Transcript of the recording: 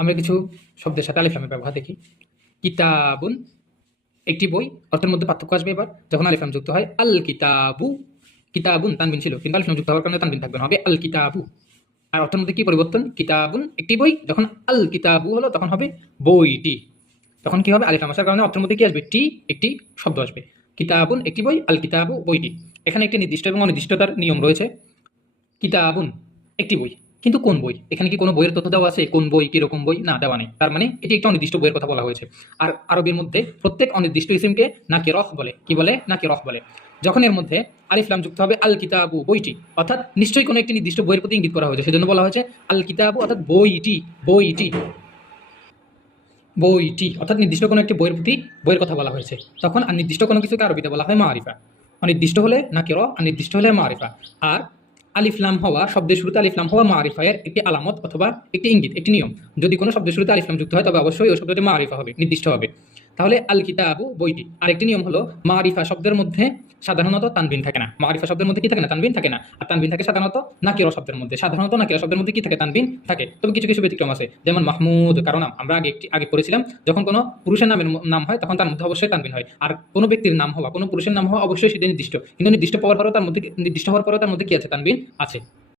আমরা কিছু শব্দের সাথে আলিফ লামের ব্যবহার দেখি। কিতাবুন একটি বই, অর্থের মধ্যে পার্থক্য আসবে এবার যখন আলিফ লাম যুক্ত হয়। আল কিতাবু, কিতাবুন তানবিন ছিল কিন্তু আলিফ লাম যুক্ত হওয়ার কারণে তানবিন থাকবে না, হবে আল কিতাবু। আর অর্থের মধ্যে কি পরিবর্তন? কিতাবুন একটি বই, যখন আল কিতাবু হলো তখন হবে বইটি। তখন কি হবে? আলিফ লাম আসার কারণে অর্থের মধ্যে কি আসবে? টি, একটি শব্দ আসবে। কিতাবুন একটি বই, আল কিতাবু বইটি। এখানে একটি নির্দিষ্ট এবং অনির্দিষ্টতার নিয়ম রয়েছে। কিতাবুন একটি বই, কিন্তু কোন বই? এখানে কি কোনো বইয়ের তথ্য দেওয়া আছে? কোন বই, কিরকম বই? না, দেওয়া নেই। তার মানে এটি একটা অনির্দিষ্ট বইয়ের কথা বলা হয়েছে। আর আরবির মধ্যে প্রত্যেক অনির্দিষ্ট ইসিমকে নাকিরহ বলে। কি বলে? নাকিরহ বলে। যখন এর মধ্যে আলিফ লাম যুক্ত হবে আল কিতাবু বইটি, অর্থাৎ নিশ্চয়ই কোনো একটি নির্দিষ্ট বইয়ের প্রতি ইঙ্গিত করা হয়েছে, সেজন্য বলা হয়েছে আল কিতাবু, অর্থাৎ বইটি, বইটি, বইটি, অর্থাৎ নির্দিষ্ট কোনো একটি বইয়ের প্রতি বইয়ের কথা বলা হয়েছে। তখন আর নির্দিষ্ট কোনো কিছুকে আরবিতে বলা হয় মারিফা। অনির্দিষ্ট হলে নাকিরা, আর নির্দিষ্ট হলে মারিফা। আর আলিফ লাম হওয়া, শব্দের শুরুতে আলিফ লাম হওয়া মারিফায়ের একটি আলামত অথবা একটি ইঙ্গিত, একটি নিয়ম। যদি কোনো শব্দের শুরুতে আলিফ লাম যুক্ত হয় তবে অবশ্যই ওই শব্দটি মারিফা হবে, নির্দিষ্ট হবে। তাহলে আল কিতাবু বইটি। আরেকটি নিয়ম হলো মারিফা শব্দের মধ্যে সাধারণত তানবিন থাকে না। মারিফা শব্দের মধ্যে কি থাকে না? তানবিন থাকে না। আর তানবিন থাকে সাধারণত নাকিরা শব্দের মধ্যে। সাধারণত নাকিরা শব্দের মধ্যে কি থাকে? তানবিন থাকে। তবে কিছু কিছু ব্যতিক্রম আছে, যেমন মাহমুদ, কারণ আমরা আগে পড়েছিলাম যখন কোনো পুরুষের নামের নাম হয় তখন তার মধ্যে অবশ্যই তানবিন হয়। আর কোনো ব্যক্তির নাম হওয়া, কোনো পুরুষের নাম হওয়া অবশ্যই সেটা নির্দিষ্ট, কিন্তু নির্দিষ্ট হওয়ার পরেও তার মধ্যে কি আছে? তানবিন আছে।